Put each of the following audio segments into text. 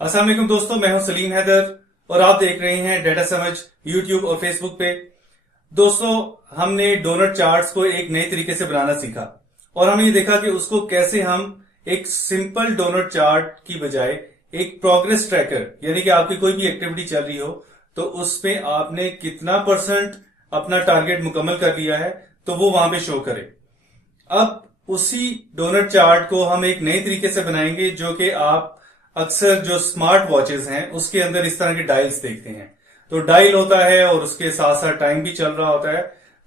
अस्सलाम वालेकुम दोस्तों, मैं हूं सलीम हैदर और आप देख रहे हैं डेटा समझ यूट्यूब और फेसबुक पे। दोस्तों, हमने डोनट चार्ट्स को एक नए तरीके से बनाना सीखा और हमने ये देखा कि उसको कैसे हम एक सिंपल डोनट चार्ट की बजाय एक प्रोग्रेस ट्रैकर, यानी कि आपकी कोई भी एक्टिविटी चल रही हो तो उसमें आपने कितना परसेंट अपना टारगेट मुकम्मल कर लिया है तो वो वहां पे शो करे। अब उसी डोनट चार्ट को हम एक नए तरीके से बनाएंगे जो कि आप अक्सर जो स्मार्ट वॉचेस हैं उसके अंदर इस तरह के डायल्स देखते हैं। तो डायल होता है और उसके साथ साथ टाइम भी चल रहा होता है।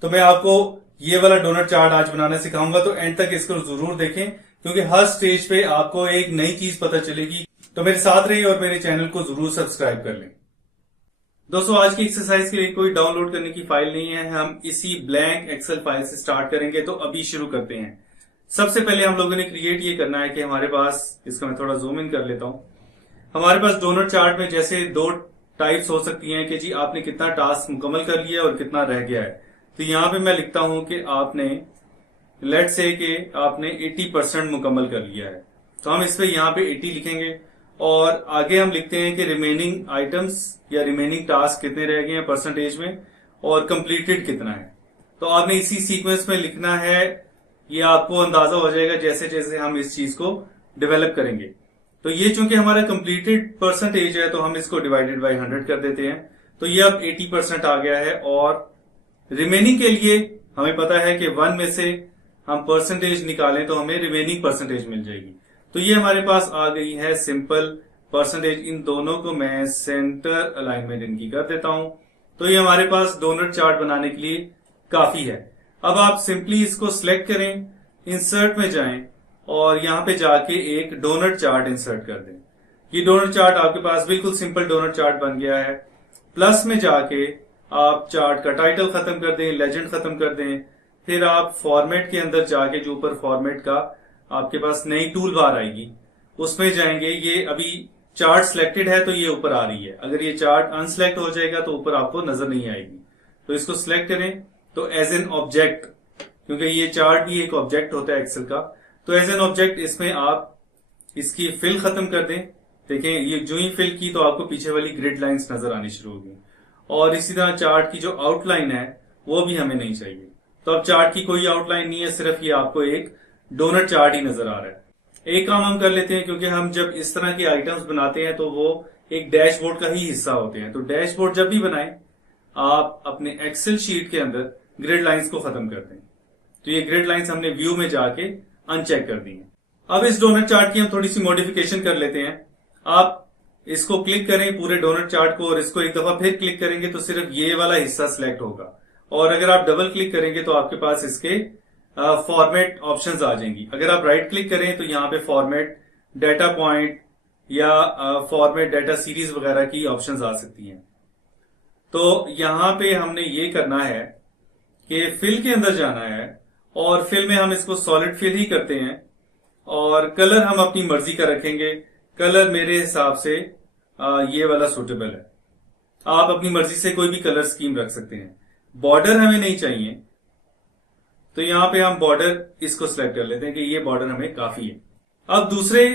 तो मैं आपको ये वाला डोनट चार्ट आज बनाना सिखाऊंगा, तो एंड तक इसको जरूर देखें क्योंकि हर स्टेज पे आपको एक नई चीज पता चलेगी। तो मेरे साथ रहिए और मेरे चैनल को जरूर सब्सक्राइब कर लें। दोस्तों, आज की एक्सरसाइज के लिए कोई डाउनलोड करने की फाइल नहीं है, हम इसी ब्लैंक एक्सेल फाइल से स्टार्ट करेंगे। तो अभी शुरू करते हैं। सबसे पहले हम लोगों ने क्रिएट ये करना है कि हमारे पास, इसका मैं थोड़ा जूम इन कर लेता हूं, हमारे पास डोनट चार्ट में जैसे दो टाइप्स हो सकती हैं कि जी आपने कितना टास्क मुकम्मल कर लिया और कितना रह गया है। तो यहां पे मैं लिखता हूं कि आपने लेट्स से कि आपने 80% मुकम्मल कर लिया है, तो हम इस पे यहां पे 80 लिखेंगे और आगे हम लिखते हैं कि रिमेनिंग आइटम्स या रिमेनिंग टास्क कितने रह गए हैं परसेंटेज में और कंप्लीटेड कितना है। तो आपने इसी सीक्वेंस में लिखना है। ये आपको अंदाजा हो जाएगा जैसे जैसे हम इस चीज को डेवलप करेंगे। तो ये चूंकि हमारा कंप्लीटेड परसेंटेज है तो हम इसको डिवाइडेड बाय 100 कर देते हैं। तो ये अब 80% आ गया है और रिमेनिंग के लिए हमें पता है कि 1 में से हम परसेंटेज निकालें तो हमें रिमेनिंग परसेंटेज मिल जाएगी। तो ये हमारे पास आ गई है सिंपल परसेंटेज। इन दोनों को मैं सेंटर अलाइनमेंट इनकी कर देता हूं। तो ये हमारे पास डोनट चार्ट बनाने के लिए काफी है। अब आप सिंपली इसको सिलेक्ट करें, इंसर्ट में जाएं और यहां पे जाके एक डोनट चार्ट इंसर्ट कर दें। ये डोनट चार्ट आपके पास बिल्कुल सिंपल डोनट चार्ट बन गया है। प्लस में जाके आप चार्ट का टाइटल खत्म कर दें, लेजेंड खत्म कर दें। फिर आप फॉर्मेट के अंदर जाके जो ऊपर फॉर्मेट का आपके पास नई टूल बार आएगी उसमें जाएंगे। ये अभी चार्ट सिलेक्टेड है तो ये ऊपर आ रही है। अगर ये चार्ट अनसिलेक्ट हो जाएगा तो ऊपर आपको नजर नहीं आएगी। तो इसको सिलेक्ट करें। तो एज एन ऑब्जेक्ट, क्योंकि ये चार्ट भी एक ऑब्जेक्ट होता है एक्सेल का, तो एज एन ऑब्जेक्ट इसमें आप इसकी फिल खत्म कर दें। देखें, ये जो ही फिल की तो आपको पीछे वाली ग्रिड लाइंस नजर आनी शुरू होगी। और इसी तरह चार्ट की जो आउटलाइन है वो भी हमें नहीं चाहिए। तो अब चार्ट की कोई आउटलाइन नहीं है, सिर्फ ये आपको एक डोनट चार्ट ही नजर आ रहा है। एक काम हम कर लेते हैं, क्योंकि हम जब इस तरह की आइटम्स बनाते हैं तो वो एक डैशबोर्ड का ही हिस्सा होते हैं। तो डैशबोर्ड जब भी बनाएं आप अपने एक्सेल शीट के अंदर ग्रिड लाइंस को खत्म कर दें। तो ये ग्रिड लाइंस हमने व्यू में जाके अनचेक कर दी है। अब इस डोनट चार्ट की हम थोड़ी सी मॉडिफिकेशन कर लेते हैं। आप इसको क्लिक करें पूरे डोनट चार्ट को और इसको एक दफा फिर क्लिक करेंगे तो सिर्फ ये वाला हिस्सा सिलेक्ट होगा। और अगर आप डबल क्लिक करेंगे तो आपके पास इसके फॉर्मेट ऑप्शंस आ जाएंगी। अगर आप राइट क्लिक करें तो यहाँ पे फॉर्मेट डाटा पॉइंट या फॉर्मेट डाटा सीरीज वगैरह की ऑप्शंस आ सकती हैं। तो यहां पे हमने ये करना है कि फिल के अंदर जाना है और फिल में हम इसको सॉलिड फिल ही करते हैं और कलर हम अपनी मर्जी का रखेंगे। कलर मेरे हिसाब से ये वाला सूटेबल है। आप अपनी मर्जी से कोई भी कलर स्कीम रख सकते हैं। बॉर्डर हमें नहीं चाहिए, तो यहां पे हम बॉर्डर इसको सिलेक्ट कर लेते हैं कि ये बॉर्डर हमें काफी है। अब दूसरे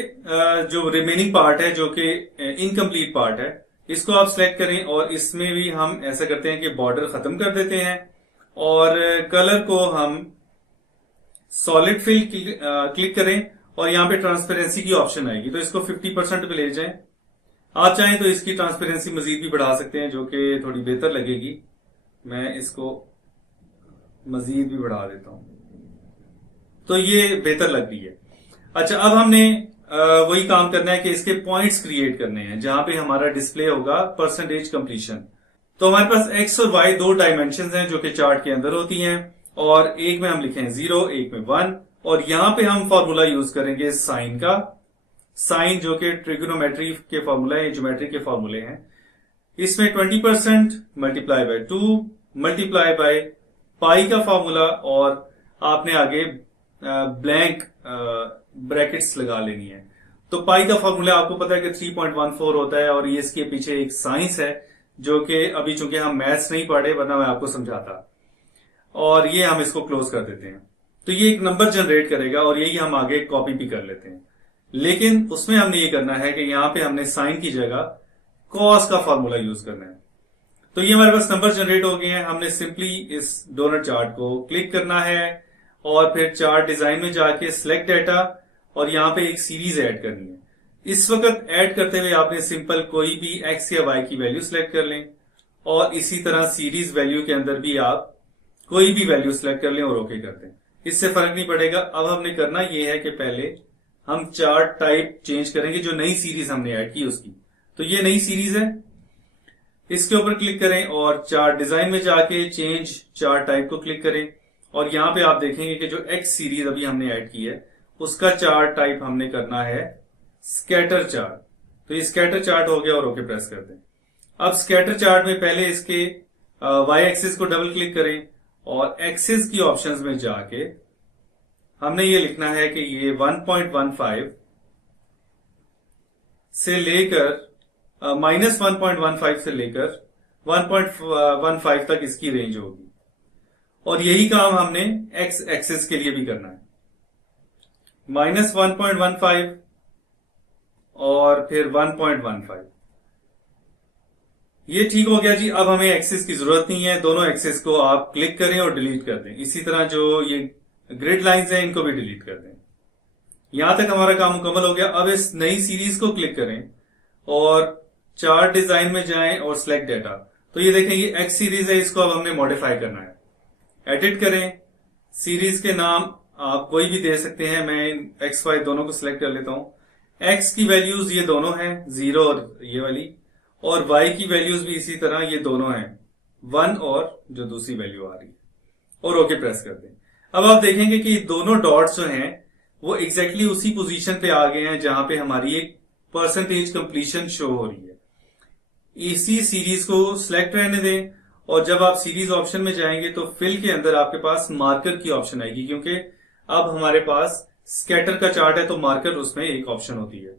जो रिमेनिंग पार्ट है जो कि इनकम्प्लीट पार्ट है, इसको आप सिलेक्ट करें और इसमें भी हम ऐसा करते हैं कि बॉर्डर खत्म कर देते हैं और कलर को हम सॉलिड फिल क्लिक करें और यहां पे ट्रांसपेरेंसी की ऑप्शन आएगी। तो इसको 50% पे ले जाएं। आप चाहें तो इसकी ट्रांसपेरेंसी मजीद भी बढ़ा सकते हैं जो कि थोड़ी बेहतर लगेगी। मैं इसको मजीद भी बढ़ा देता हूं, तो ये बेहतर लग रही है। अच्छा, अब हमने वही काम करना है कि इसके पॉइंट्स क्रिएट करने हैं जहां पे हमारा डिस्प्ले होगा परसेंटेज कंप्लीशन। तो हमारे पास एक्स और वाई दो डायमेंशन हैं जो कि चार्ट के अंदर होती हैं और एक में हम लिखें 0, एक में 1 और यहां पे हम फॉर्मूला यूज करेंगे साइन का। साइन जो कि ट्रिग्नोमेट्री के फॉर्मूला है, ज्योमेट्री के फॉर्मूले हैं। इसमें 20% multiply by 2 multiply by pi का फॉर्मूला और आपने आगे ब्लैंक ब्रैकेट्स लगा लेनी है। तो पाई का फॉर्मूला आपको पता है कि 3.14 होता है और ये इसके पीछे एक साइंस है जो कि अभी चूंकि हम मैथ्स नहीं पढ़े वरना मैं आपको समझाता। और ये हम इसको क्लोज कर देते हैं। तो ये एक नंबर जनरेट करेगा और यही हम आगे कॉपी भी कर लेते हैं। लेकिन उसमें हमने ये करना है कि यहां पे हमने साइन की जगह कॉस का फॉर्मूला यूज करना है। तो ये हमारे पास नंबर जनरेट हो गए हैं। हमने सिंपली इस डोनट चार्ट को क्लिक करना है और फिर चार्ट डिजाइन में जाके सिलेक्ट डेटा और यहां पे एक सीरीज ऐड करनी है। इस वक्त ऐड करते हुए आपने सिंपल कोई भी एक्स या वाई की वैल्यू सिलेक्ट कर लें और इसी तरह सीरीज वैल्यू के अंदर भी आप कोई भी वैल्यू सिलेक्ट कर लें और ओके कर दें। इससे फर्क नहीं पड़ेगा। अब हमने करना यह है कि पहले हम चार्ट टाइप चेंज करेंगे, जो नई सीरीज हमने ऐड की उसकी। तो ये नई सीरीज है, इसके ऊपर क्लिक करें और चार्ट डिजाइन में जाके चेंज चार्ट टाइप को क्लिक करें और यहां पे आप देखेंगे कि जो एक्स सीरीज अभी हमने ऐड की है उसका चार्ट टाइप हमने करना है स्कैटर चार्ट। तो ये स्कैटर चार्ट हो गया और ओके प्रेस कर दें। अब स्कैटर चार्ट में पहले इसके वाई एक्सिस को डबल क्लिक करें और एक्सिस की ऑप्शंस में जाके हमने ये लिखना है कि ये 1.15 से लेकर -1.15 से लेकर 1.15 तक इसकी रेंज होगी और यही काम हमने एक्स एक्सिस के लिए भी करना है। -1.15 और फिर 1.15। ये ठीक हो गया जी। अब हमें एक्सिस की जरूरत नहीं है, दोनों एक्सिस को आप क्लिक करें और डिलीट कर दें। इसी तरह जो ये ग्रिड लाइंस हैं इनको भी डिलीट कर दें। यहां तक हमारा काम मुकम्मल हो गया। अब इस नई सीरीज को क्लिक करें और चार्ट डिजाइन में जाएं और सिलेक्ट डेटा। तो ये देखें ये एक्स सीरीज है, इसको अब हमने मॉडिफाई करना है। एडिट करें, सीरीज के नाम आप कोई भी दे सकते हैं। मैं एक्स वाई दोनों को सिलेक्ट कर लेता हूं। एक्स की वैल्यूज ये दोनों हैं 0 और ये वाली, और वाई की वैल्यूज भी इसी तरह ये दोनों हैं 1 और जो दूसरी वैल्यू आ रही है, और ओके प्रेस कर दें। अब आप देखेंगे कि दोनों डॉट्स जो हैं वो एग्जैक्टली उसी पोजीशन पे आ गए हैं जहां पे हमारी एक परसेंटेज कंप्लीशन शो हो रही है। इसी सीरीज को सिलेक्ट रहने दें और जब आप सीरीज ऑप्शन में जाएंगे तो फिल के अंदर आपके पास मार्कर की ऑप्शन आएगी, क्योंकि अब हमारे पास स्कैटर का चार्ट है तो मार्कर उसमें एक ऑप्शन होती है।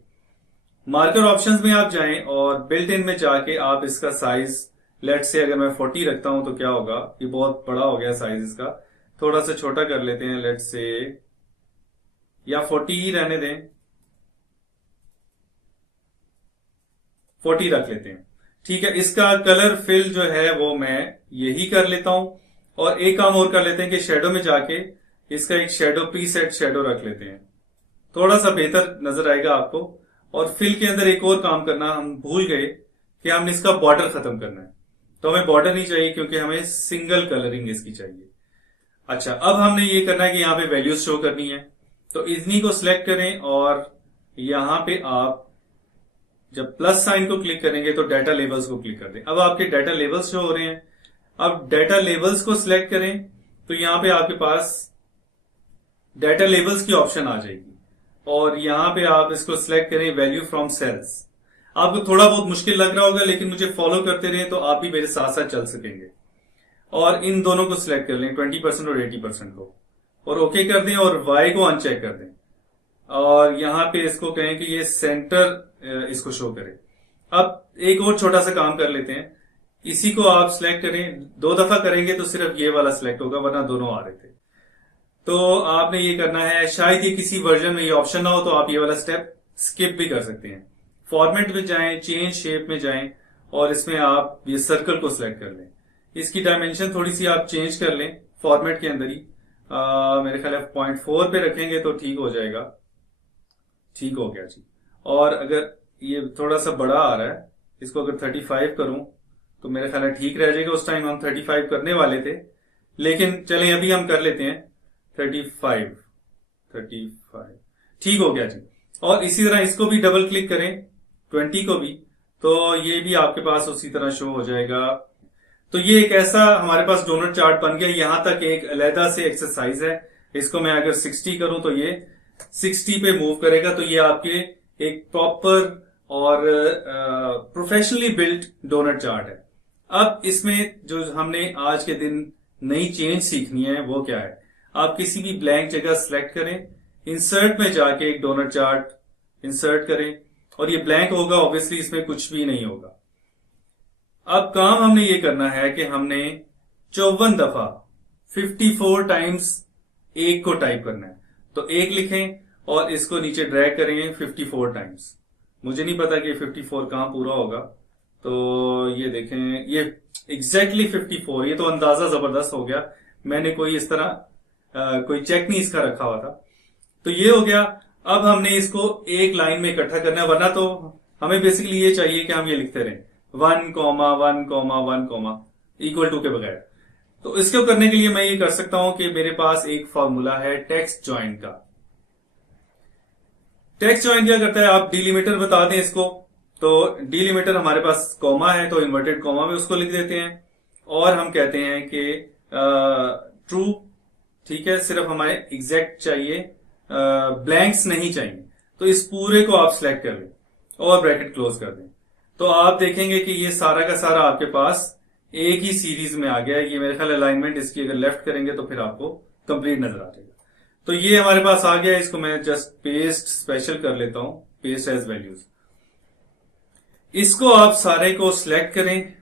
मार्कर ऑप्शंस में आप जाएं और बिल्ट इन में जाके आप इसका साइज, लेट से अगर मैं 40 रखता हूं तो क्या होगा, ये बहुत बड़ा हो गया साइज इसका, थोड़ा सा छोटा कर लेते हैं, लेट से या 40 ही रहने दें, 40 रख लेते हैं। ठीक है, इसका कलर फिल जो है वो मैं यही कर लेता हूं और एक काम और कर लेते हैं कि शेडो में जाके इसका एक शेडो प्रीसेट शेडो रख लेते हैं, थोड़ा सा बेहतर नजर आएगा आपको। और फिल के अंदर एक और काम करना हम भूल गए कि हमने इसका बॉर्डर खत्म करना है, तो हमें बॉर्डर नहीं चाहिए क्योंकि हमें सिंगल कलरिंग इसकी चाहिए। अच्छा, अब हमने ये करना है कि यहां पे वैल्यूज शो करनी है, तो इतनी को सिलेक्ट करें और यहां पे आप जब प्लस साइन को क्लिक करेंगे तो डाटा लेबल्स को क्लिक कर दें। अब आपके डाटा लेबल्स शो हो रहे हैं। अब डाटा लेबल्स को सिलेक्ट करें तो यहां पे आपके पास डाटा लेबल्स की ऑप्शन आ जाएगी और यहां पे आप इसको सिलेक्ट करें वैल्यू फ्रॉम सेल्स। आपको थोड़ा बहुत मुश्किल लग रहा होगा लेकिन मुझे फॉलो करते रहे तो आप भी मेरे साथ साथ चल सकेंगे। और इन दोनों को सिलेक्ट कर लें, 20% और 80% को, और ओके कर दें और वाई को अनचेक कर दें और यहां पे इसको कहें कि ये सेंटर इसको शो करे। अब एक और छोटा सा काम कर लेते हैं, इसी को आप सिलेक्ट करें, 2 दफा करेंगे तो सिर्फ ये वाला सिलेक्ट होगा, वरना दोनों आ रहे थे। तो आपने ये करना है, शायद ये किसी वर्जन में ये ऑप्शन ना हो तो आप ये वाला स्टेप स्किप भी कर सकते हैं। फॉर्मेट में जाएं, चेंज शेप में जाएं और इसमें आप ये सर्कल को सिलेक्ट कर लें। इसकी डायमेंशन थोड़ी सी आप चेंज कर लें फॉर्मेट के अंदर ही, मेरे ख्याल 0.4 पे रखेंगे तो ठीक हो जाएगा। ठीक हो गया जी। और अगर ये थोड़ा सा बड़ा आ रहा है, इसको अगर 35 करूं तो मेरे ख्याल ठीक रह जाएगा। उस टाइम हम 35 करने वाले थे, लेकिन चलें अभी हम कर लेते हैं 35। ठीक हो गया जी। और इसी तरह इसको भी डबल क्लिक करें, 20 को भी, तो ये भी आपके पास उसी तरह शो हो जाएगा। तो ये एक ऐसा हमारे पास डोनट चार्ट बन गया। यहां तक एक अलहदा से एक्सरसाइज है, इसको मैं अगर 60 करूं तो ये 60 पे मूव करेगा। तो ये आपके एक प्रॉपर और प्रोफेशनली बिल्ट डोनट चार्ट है। अब इसमें जो हमने आज के दिन नई चेंज सीखनी है वो क्या है, आप किसी भी ब्लैंक जगह सिलेक्ट करें, इंसर्ट में जाके एक डोनट चार्ट इंसर्ट करें और ये ब्लैंक होगा, ऑब्वियसली इसमें कुछ भी नहीं होगा। अब काम हमने ये करना है कि हमने 54 दफा 54 टाइम्स 1 को टाइप करना है। तो 1 लिखें और इसको नीचे ड्रैग करेंगे 54 टाइम्स। मुझे नहीं पता कि 54 कहां पूरा होगा, तो ये देखें, ये एग्जैक्टली 54। ये तो अंदाजा जबरदस्त हो गया, मैंने कोई इस तरह कोई चेक नहीं इसका रखा हुआ था। तो ये हो गया। अब हमने इसको एक लाइन में इकट्ठा करना है, वरना तो हमें बेसिकली ये चाहिए कि हम ये लिखते रहें 1, 1, 1, इक्वल टू के बगैर। तो इसको करने के लिए मैं ये कर सकता हूं कि मेरे पास एक फॉर्मूला है टेक्स्ट ज्वाइन का। टेक्स्ट ज्वाइन क्या करता है, आप डिलिमीटर बता दें इसको, तो डिलिमीटर हमारे पास कॉमा है, तो इन्वर्टेड कॉमा में उसको लिख देते हैं और हम कहते हैं कि ट्रू। ठीक है, सिर्फ हमारे एग्जैक्ट चाहिए, ब्लैंक्स नहीं चाहिए। तो इस पूरे को आप सिलेक्ट कर लें और ब्रैकेट क्लोज कर दें, तो आप देखेंगे कि ये सारा का सारा आपके पास एक ही सीरीज में आ गया है। ये मेरे ख्याल अलाइनमेंट इसकी अगर लेफ्ट करेंगे तो फिर आपको कंप्लीट नजर आ जाएगा। तो ये हमारे पास आ गया, इसको मैं जस्ट पेस्ट स्पेशल कर लेता हूं, पेस्ट एज वैल्यूज। इसको आप सारे को सिलेक्ट करें,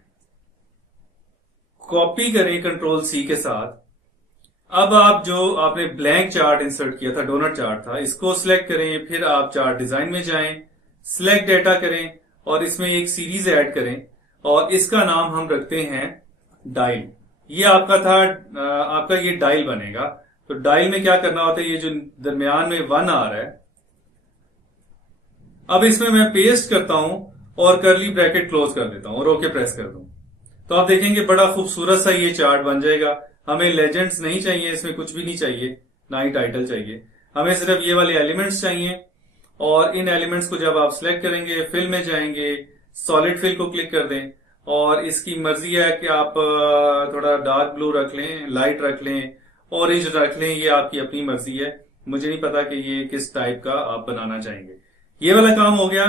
कॉपी करें कंट्रोल सी के साथ। अब आप जो आपने ब्लैंक चार्ट इंसर्ट किया था, डोनट चार्ट था, इसको सिलेक्ट करें, फिर आप चार्ट डिजाइन में जाएं, सिलेक्ट डेटा करें और इसमें एक सीरीज ऐड करें और इसका नाम हम रखते हैं डायल। ये आपका था, आपका ये डायल बनेगा। तो डायल में क्या करना होता है, ये जो दरमियान में 1 आ रहा है, अब इसमें मैं पेस्ट करता हूं और करली ब्रैकेट क्लोज कर देता हूं और ओके प्रेस कर दूं, तो आप देखेंगे बड़ा खूबसूरत सा ये चार्ट बन जाएगा। हमें लेजेंड्स नहीं चाहिए, इसमें कुछ भी नहीं चाहिए, ना ही टाइटल चाहिए, हमें सिर्फ ये वाले एलिमेंट्स चाहिए। और इन एलिमेंट्स को जब आप सिलेक्ट करेंगे, फिल में जाएंगे, सॉलिड फिल को क्लिक कर दें और इसकी मर्जी है कि आप थोड़ा डार्क ब्लू रख लें, लाइट रख लें, ऑरेंज रख लें, ये आपकी अपनी मर्जी है। मुझे नहीं पता कि ये किस टाइप का आप बनाना चाहेंगे। ये वाला काम हो गया।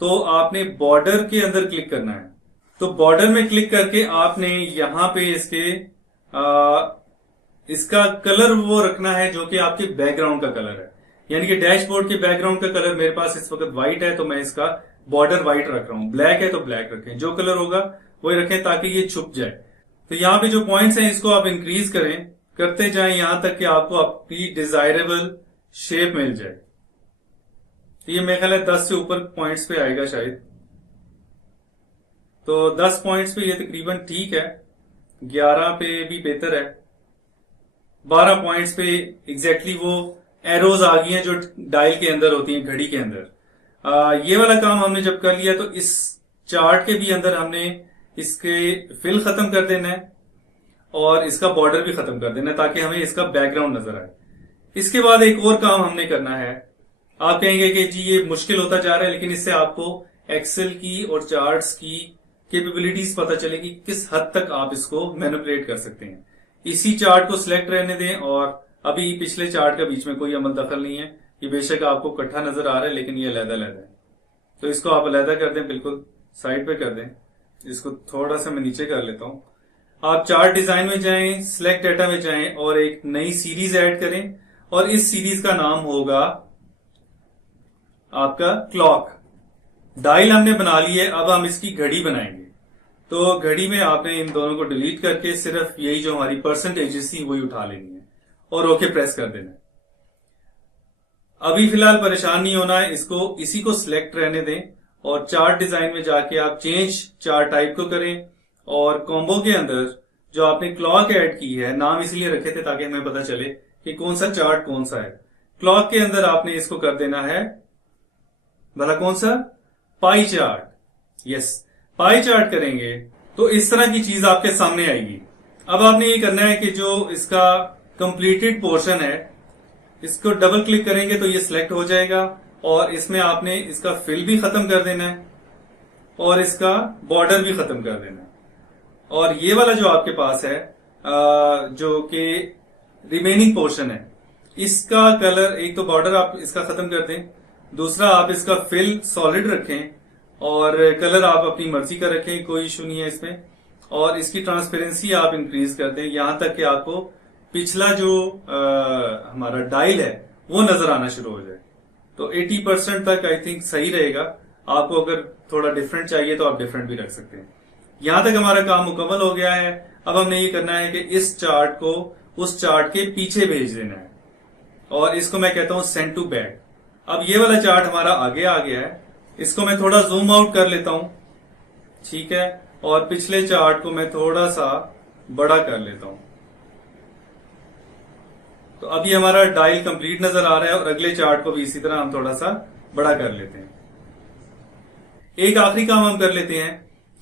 तो आपने बॉर्डर के अंदर क्लिक करना है, तो बॉर्डर में क्लिक करके आपने यहां पे इसका कलर वो रखना है जो कि आपके बैकग्राउंड का कलर है। यानी कि डैशबोर्ड के बैकग्राउंड का कलर मेरे पास इस वक्त व्हाइट है, तो मैं इसका बॉर्डर व्हाइट रख रहा हूं। ब्लैक है तो ब्लैक रखें, जो कलर होगा वही रखें ताकि ये छुप जाए। तो यहां पे जो पॉइंट्स हैं इसको आप इंक्रीज करें, करते जाएं यहां तक कि आपको अपनी डिजायरेबल शेप मिल जाए। तो ये मेरे ख्याल है 10 से ऊपर पॉइंट्स पे आएगा शायद, तो 10 पॉइंट्स पे ये तकरीबन ठीक है, 11 पे भी बेहतर है, 12 पॉइंट्स पे एग्जैक्टली वो एरोज आ गई हैं जो डायल के अंदर होती हैं, घड़ी के अंदर। ये वाला काम हमने जब कर लिया तो इस चार्ट के भी अंदर हमने इसके फिल खत्म कर देना है और इसका बॉर्डर भी खत्म कर देना है ताकि हमें इसका बैकग्राउंड नजर आए। इसके बाद एक और काम हमने करना है। आप कहेंगे कि जी ये मुश्किल होता जा रहा है, लेकिन इससे आपको एक्सेल की और चार्ट्स की कैपेबिलिटीज पता चलेगी, किस हद तक आप इसको मैनिपुलेट कर सकते हैं। इसी चार्ट को सिलेक्ट रहने दें और अभी पिछले चार्ट का बीच में कोई अमल दखल नहीं है, ये बेशक आपको इकट्ठा नजर आ रहा है लेकिन ये अलग-अलग है, तो इसको आप अलग कर दें, बिल्कुल साइड पे कर दें। इसको थोड़ा सा मैं नीचे कर लेता हूं। आप चार्ट डिजाइन में जाएं, सिलेक्ट डेटा में जाएं और एक नई सीरीज ऐड करें और इस सीरीज का नाम होगा आपका क्लॉक। डायल हमने बना ली है, अब हम इसकी घड़ी बनाएंगे। तो घड़ी में आपने इन दोनों को डिलीट करके सिर्फ यही जो हमारी परसेंटेजेस थी वही उठा लेनी है और ओके प्रेस कर देना है। अभी फिलहाल परेशान नहीं होना है, इसको इसी को सिलेक्ट रहने दें और चार्ट डिजाइन में जाके आप चेंज चार्ट टाइप को करें और कॉम्बो के अंदर जो आपने क्लॉक ऐड की है, नाम इसलिए रखे थे ताकि हमें पता चले कि कौन सा चार्ट कौन सा है। क्लॉक के अंदर आपने इसको कर देना है भला कौन सा, pie chart. Yes, pie chart करेंगे तो इस तरह की चीज आपके सामने आएगी। अब आपने ये करना है कि जो इसका कंप्लीटेड पोर्शन है इसको डबल क्लिक करेंगे तो ये सिलेक्ट हो जाएगा और इसमें आपने इसका फिल भी खत्म कर देना है और इसका बॉर्डर भी खत्म कर देना है। और ये वाला जो आपके पास है जो कि रिमेनिंग पोर्शन है, इसका कलर, एक तो बॉर्डर आप इसका खत्म कर दें, दूसरा आप इसका फिल सॉलिड रखें और कलर आप अपनी मर्जी का रखें, कोई इशू नहीं है इसमें। और इसकी ट्रांसपेरेंसी आप इंक्रीज कर दें यहां तक कि आपको पिछला जो हमारा डायल है वो नजर आना शुरू हो जाए। तो 80% तक आई थिंक सही रहेगा। आपको अगर थोड़ा डिफरेंट चाहिए तो आप डिफरेंट भी रख सकते हैं। यहां तक हमारा काम मुकम्मल हो गया है। अब हमने ये करना है कि इस चार्ट को उस चार्ट के पीछे भेज देना है और इसको मैं कहता हूं सेंड टू बैक। अब ये वाला चार्ट हमारा आगे आ गया है, इसको मैं थोड़ा जूम आउट कर लेता हूं, ठीक है, और पिछले चार्ट को मैं थोड़ा सा बड़ा कर लेता हूं। तो अभी हमारा डायल कंप्लीट नजर आ रहा है और अगले चार्ट को भी इसी तरह हम थोड़ा सा बड़ा कर लेते हैं। एक आखिरी काम हम कर लेते हैं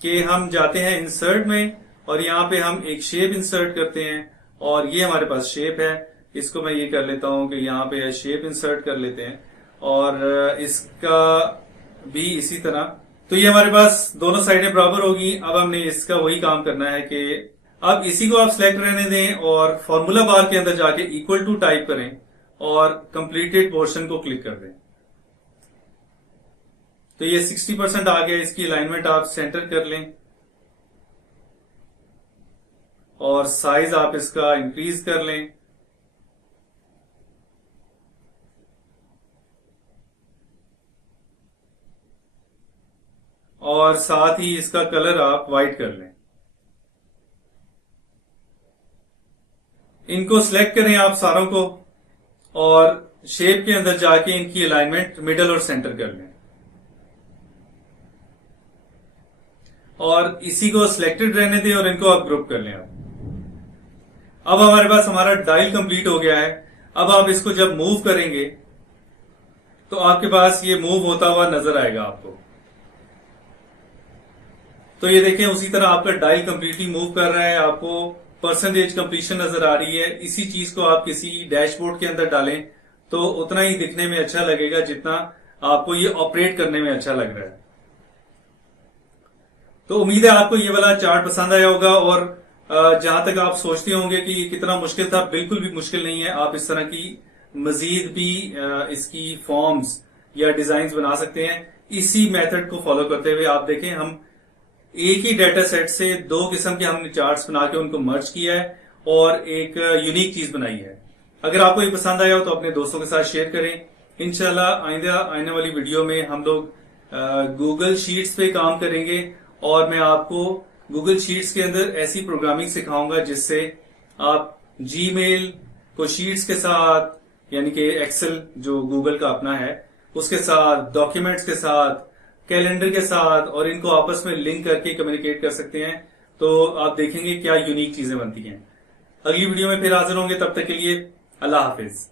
कि हम जाते हैं इंसर्ट में और यहां पे हम एक शेप इंसर्ट करते हैं और ये हमारे पास शेप है। इसको मैं ये कर लेता हूं कि यहाँ पे शेप इंसर्ट कर लेते हैं और इसका भी इसी तरह। तो ये हमारे पास दोनों साइडें बराबर होगी। अब हमने इसका वही काम करना है कि अब इसी को आप सिलेक्ट रहने दें और फॉर्मूला बार के अंदर जाके इक्वल टू टाइप करें और कंप्लीटेड पोर्शन को क्लिक कर दें। तो ये 60% आ गया। इसकी अलाइनमेंट आप सेंटर कर लें और साइज आप इसका इंक्रीज कर लें। और साथ ही इसका कलर आप व्हाइट कर लें। इनको सिलेक्ट करें आप सारों को और शेप के अंदर जाके इनकी अलाइनमेंट मिडल और सेंटर कर लें और इसी को सिलेक्टेड रहने दें और इनको आप ग्रुप कर लें। अब हमारे पास हमारा डायल कंप्लीट हो गया है। अब आप इसको जब मूव करेंगे तो आपके पास ये मूव होता हुआ नजर आएगा आपको। तो ये देखें, उसी तरह आपका डायल कंप्लीटली मूव कर रहा है, आपको परसेंटेज कंप्लीशन नजर आ रही है। इसी चीज को आप किसी डैशबोर्ड के अंदर डालें तो उतना ही दिखने में अच्छा लगेगा जितना आपको ये ऑपरेट करने में अच्छा लग रहा है। तो उम्मीद है आपको ये वाला चार्ट पसंद आया होगा और जहां तक आप सोचते होंगे कि ये कितना मुश्किल था, बिल्कुल भी मुश्किल नहीं है। आप इस तरह की मजीद भी इसकी फॉर्म्स या डिजाइन बना सकते हैं इसी मेथड को फॉलो करते हुए। आप देखें, हम एक ही डेटा सेट से दो किस्म के हमने चार्ट्स बना के उनको मर्ज किया है और एक यूनिक चीज बनाई है। अगर आपको ये पसंद आया हो तो अपने दोस्तों के साथ शेयर करें। इंशाल्लाह आइंदा आने वाली वीडियो में हम लोग गूगल शीट्स पे काम करेंगे और मैं आपको गूगल शीट्स के अंदर ऐसी प्रोग्रामिंग सिखाऊंगा जिससे आप जीमेल को शीट्स के साथ, यानी कि एक्सेल जो गूगल का अपना है उसके साथ, डॉक्यूमेंट्स के साथ, कैलेंडर के साथ और इनको आपस में लिंक करके कम्युनिकेट कर सकते हैं। तो आप देखेंगे क्या यूनिक चीजें बनती हैं। अगली वीडियो में फिर हाजिर होंगे, तब तक के लिए अल्लाह हाफिज।